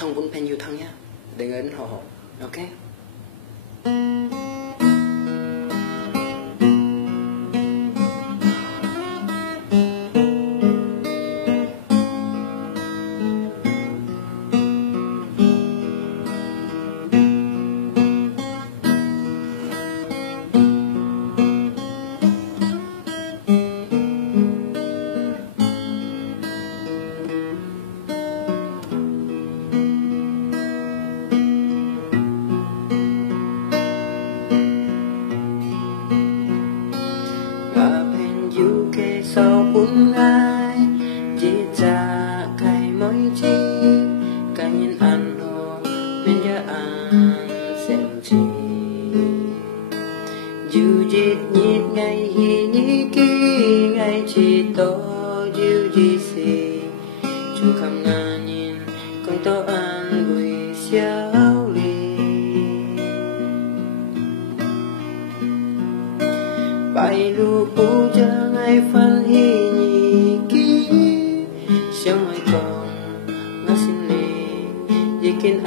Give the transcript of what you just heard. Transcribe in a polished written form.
trong vốn pen yêu thăng nhá để ngân họ ok. Sau cuốn ai chỉ ra cái mối chi cái nhìn ăn hồ bên nhà ăn xem chi dù dít nhít ngày hi nhí kí ngày chỉ to dù gì xì chung khăm ngà nhìn con to ăn bùi xéo li bài lu cũ cho ngày phân hi nhị ký sống ai còn ngã xin lì vì kinh